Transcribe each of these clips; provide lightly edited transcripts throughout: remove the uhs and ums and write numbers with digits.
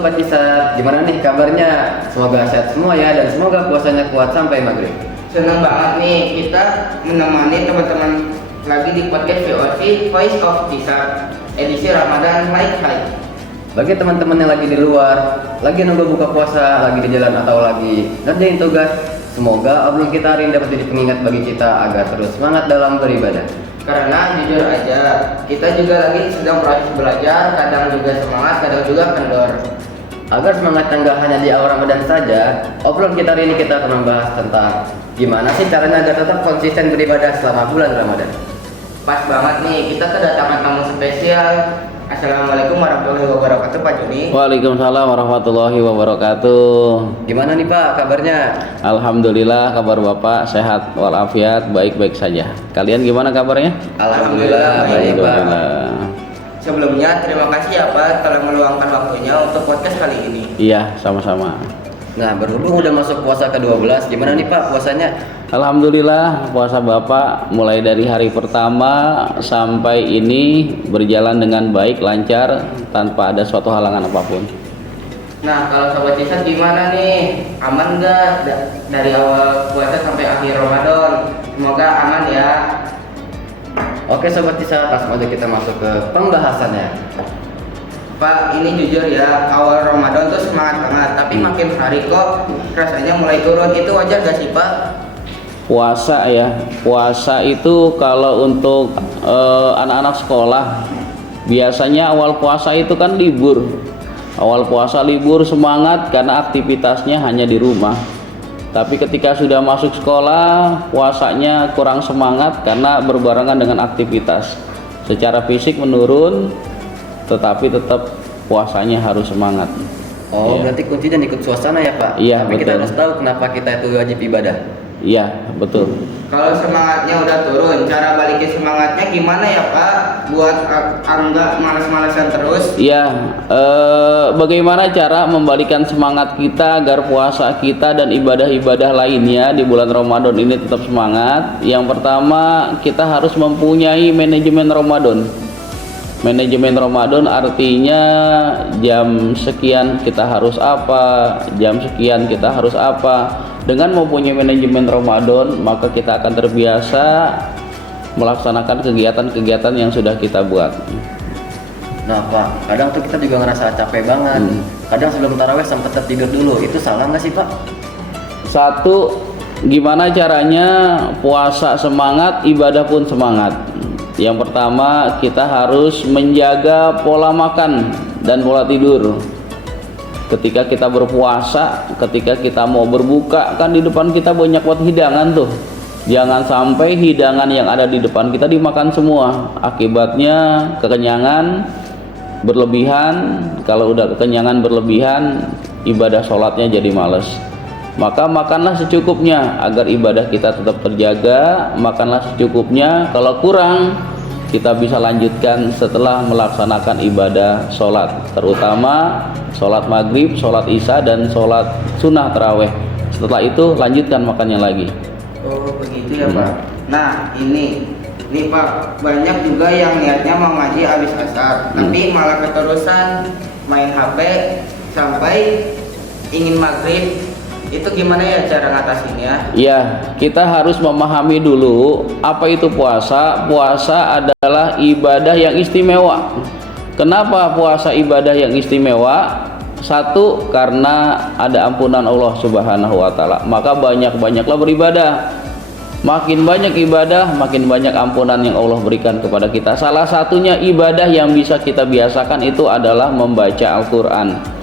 Sobat Kisah, gimana nih kabarnya? Semoga sehat semua ya, dan semoga puasanya kuat sampai maghrib. Senang banget nih kita menemani teman-teman lagi di podcast VOC Voice of Kisah edisi Ramadan High High. Bagi teman-teman yang lagi di luar, lagi nunggu buka puasa, lagi di jalan atau lagi ngerjain tugas, semoga obrolan kita hari ini dapat jadi pengingat bagi kita agar terus semangat dalam beribadah. Karena jujur aja, kita juga lagi sedang proses belajar, kadang juga semangat, kadang juga kendor. Agar semangatnya nggak hanya di awal Ramadan saja, obrolan kita hari ini kita akan membahas tentang gimana sih caranya agar tetap konsisten beribadah selama bulan Ramadan. Pas banget nih, kita kedatangan tamu spesial. Assalamualaikum warahmatullahi wabarakatuh, Pak Joni. Waalaikumsalam warahmatullahi wabarakatuh. Gimana nih Pak kabarnya? Alhamdulillah, kabar Bapak sehat walafiat, baik-baik saja. Kalian gimana kabarnya? Alhamdulillah baik Pak. Alhamdulillah. Sebelumnya terima kasih ya Pak telah meluangkan waktunya untuk podcast kali ini. Iya, sama-sama. Nah, berhubung udah masuk puasa ke-12, gimana nih Pak puasanya? Alhamdulillah, puasa Bapak mulai dari hari pertama sampai ini berjalan dengan baik, lancar, tanpa ada suatu halangan apapun. Nah, kalau Sobat Kisah gimana nih? Aman nggak dari awal puasa sampai akhir Ramadan? Semoga aman ya. Oke Sobat Kisah, langsung aja kita masuk ke pembahasannya. Pak, ini jujur ya, awal Ramadan tuh semangat banget, tapi makin hari kok rasanya mulai turun. Itu wajar gak sih Pak? Puasa ya, puasa itu kalau untuk anak-anak sekolah biasanya awal puasa itu kan libur. Awal puasa libur semangat karena aktivitasnya hanya di rumah. Tapi ketika sudah masuk sekolah, puasanya kurang semangat karena berbarengan dengan aktivitas. Secara fisik menurun, tetapi tetap puasanya harus semangat. Oh, Iya. berarti kuncinya ikut suasana ya Pak? Iya, Tapi kita betul. harus tahu kenapa kita itu wajib ibadah. Iya, betul. Kalau semangatnya udah turun, cara balikin semangatnya gimana ya Pak? Buat enggak malas-malasan terus. Iya, bagaimana cara membalikan semangat kita agar puasa kita dan ibadah-ibadah lainnya di bulan Ramadan ini tetap semangat? Yang pertama, kita harus mempunyai manajemen Ramadan. Manajemen Ramadan artinya jam sekian kita harus apa, jam sekian kita harus apa. Dengan mempunyai manajemen Ramadan, maka kita akan terbiasa melaksanakan kegiatan-kegiatan yang sudah kita buat. Nah Pak, kadang tuh kita juga ngerasa capek banget. Kadang sebelum taraweh sempat tertidur dulu, itu salah nggak sih Pak? Satu, gimana caranya puasa semangat, ibadah pun semangat. Yang pertama, kita harus menjaga pola makan dan pola tidur. Ketika kita berpuasa, ketika kita mau berbuka, kan di depan kita banyak buat hidangan tuh. Jangan sampai hidangan yang ada di depan kita dimakan semua. Akibatnya kekenyangan berlebihan. Kalau udah kekenyangan berlebihan, ibadah sholatnya jadi males. Maka makanlah secukupnya agar ibadah kita tetap terjaga. Makanlah secukupnya. Kalau kurang, kita bisa lanjutkan setelah melaksanakan ibadah sholat, terutama sholat maghrib, sholat isya, dan sholat sunnah taraweh. Setelah itu lanjutkan makannya lagi. Oh begitu ya Pak. Nah ini Pak, banyak juga yang niatnya mau ngaji habis asar, tapi malah keterusan main HP sampai ingin maghrib. Itu gimana ya cara ngatasinnya? Ya, kita harus memahami dulu apa itu puasa. Puasa adalah ibadah yang istimewa. Kenapa puasa ibadah yang istimewa? Satu, karena ada ampunan Allah Subhanahu wa Ta'ala. Maka banyak-banyaklah beribadah. Makin banyak ibadah, makin banyak ampunan yang Allah berikan kepada kita. Salah satunya ibadah yang bisa kita biasakan itu adalah membaca Al-Quran.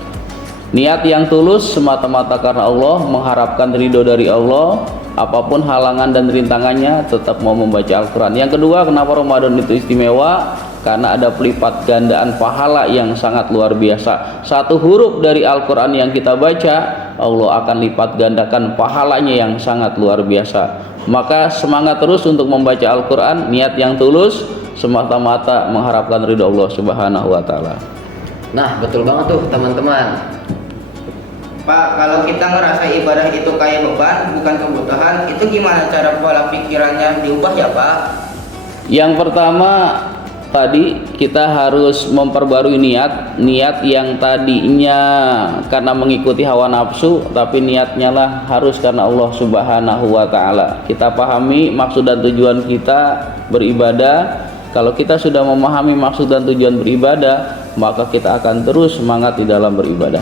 Niat yang tulus semata-mata karena Allah, mengharapkan ridho dari Allah, apapun halangan dan rintangannya tetap mau membaca Al-Quran. Yang kedua, kenapa Ramadan itu istimewa? Karena ada pelipat gandaan pahala yang sangat luar biasa. Satu huruf dari Al-Quran yang kita baca, Allah akan lipat gandakan pahalanya yang sangat luar biasa. Maka semangat terus untuk membaca Al-Quran, niat yang tulus semata-mata mengharapkan ridho Allah Subhanahu wa Ta'ala. Nah, betul banget tuh teman-teman. Pak, kalau kita ngerasa ibadah itu kayak beban, bukan kebutuhan, itu gimana cara pola pikirannya diubah ya Pak? Yang pertama, tadi kita harus memperbarui niat yang tadinya karena mengikuti hawa nafsu, tapi niatnya lah harus karena Allah Subhanahu wa taala. Kita pahami maksud dan tujuan kita beribadah. Kalau kita sudah memahami maksud dan tujuan beribadah, maka kita akan terus semangat di dalam beribadah.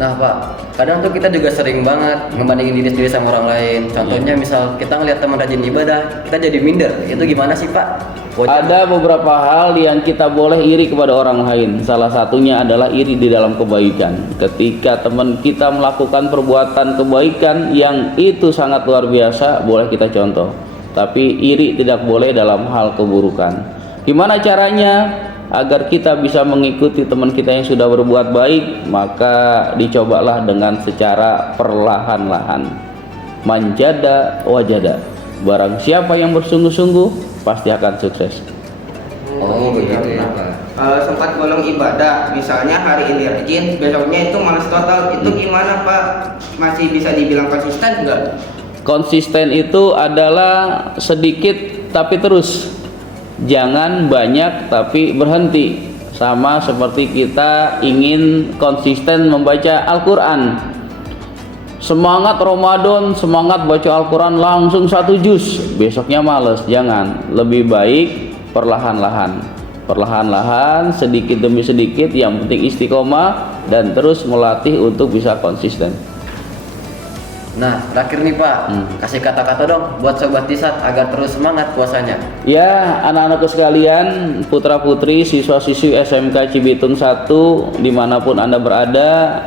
Nah Pak, kadang tuh kita juga sering banget ngebandingin diri sendiri sama orang lain. Contohnya misal kita ngeliat teman rajin ibadah, kita jadi minder. Itu gimana sih Pak? Ada beberapa hal yang kita boleh iri kepada orang lain. Salah satunya adalah iri di dalam kebaikan. Ketika teman kita melakukan perbuatan kebaikan yang itu sangat luar biasa, boleh kita contoh. Tapi iri tidak boleh dalam hal keburukan. Gimana caranya agar kita bisa mengikuti teman kita yang sudah berbuat baik? Maka dicobalah dengan secara perlahan-lahan. Manjada wajada. Barang siapa yang bersungguh-sungguh pasti akan sukses. Oh begitu ya Pak. Kalau sempat golong ibadah, misalnya hari ini rajin, besoknya itu malas total, itu gimana Pak? Masih bisa dibilang konsisten nggak? Konsisten itu adalah sedikit tapi terus, jangan banyak tapi berhenti. Sama seperti kita ingin konsisten membaca Al-Quran. Semangat Ramadan, semangat baca Al-Quran langsung 1 juz, besoknya males. Jangan, lebih baik perlahan-lahan, perlahan-lahan, sedikit demi sedikit. Yang penting istiqomah dan terus melatih untuk bisa konsisten. Nah, terakhir nih Pak, kasih kata-kata dong buat Sobat Tisat agar terus semangat puasanya. Ya, anak-anakku sekalian, putra-putri, siswa-siswi SMK Cibitung 1, dimanapun Anda berada,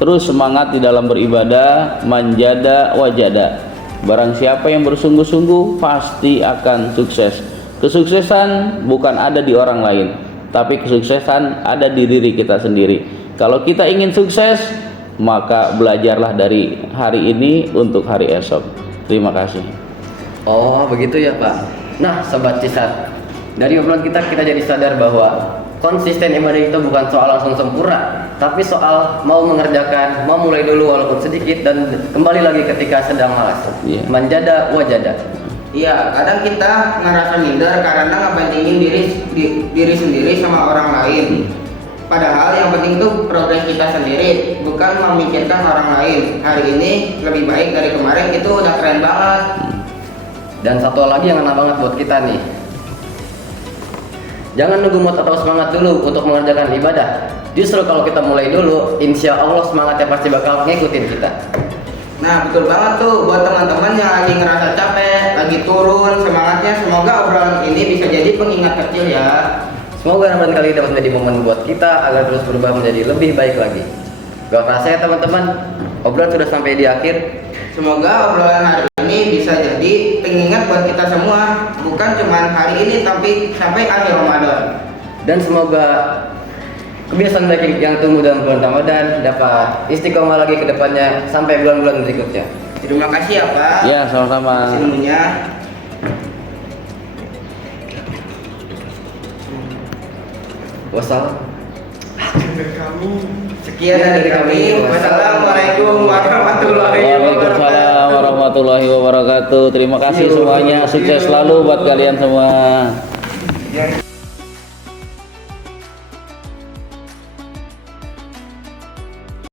terus semangat di dalam beribadah, manjada wajada. Barang siapa yang bersungguh-sungguh pasti akan sukses. Kesuksesan bukan ada di orang lain, tapi kesuksesan ada di diri kita sendiri. Kalau kita ingin sukses, maka belajarlah dari hari ini untuk hari esok. Terima kasih. Oh begitu ya Pak. Nah Sobat Tisat, dari obrolan kita jadi sadar bahwa konsisten ibadah itu bukan soal langsung sempurna, tapi soal mau mengerjakan, mau mulai dulu walaupun sedikit dan kembali lagi ketika sedang malas. Manjada wajada. Iya, kadang kita ngerasa minder karena ngebandingin diri sendiri sama orang lain. Padahal yang penting tuh progres kita sendiri, bukan memikirkan orang lain. Hari ini lebih baik dari kemarin, itu udah keren banget. Dan satu lagi yang enak banget buat kita nih, jangan nunggu mood atau semangat dulu untuk mengerjakan ibadah. Justru kalau kita mulai dulu, insya Allah semangatnya pasti bakal ngikutin kita. Nah betul banget tuh buat teman-teman yang lagi ngerasa capek, lagi turun semangatnya. Semoga obrolan ini bisa jadi pengingat kecil ya. Semoga ramadan kali ini dapat menjadi momen buat kita agar terus berubah menjadi lebih baik lagi. Gak kerasa ya teman-teman, obrolan sudah sampai di akhir. Semoga obrolan hari ini bisa jadi pengingat buat kita semua, bukan cuma hari ini tapi sampai akhir Ramadan. Dan semoga kebiasaan baik yang tumbuh dalam bulan Ramadan dapat istiqomah lagi ke depannya sampai bulan-bulan berikutnya. Terima kasih ya Pak. Ya, sama-sama. Semuanya. Wassalam. Sekian dari kami. Wassalamualaikum warahmatullahi wabarakatuh. Waalaikumsalam warahmatullahi wabarakatuh. Terima kasih semuanya. Sukses selalu buat kalian semua.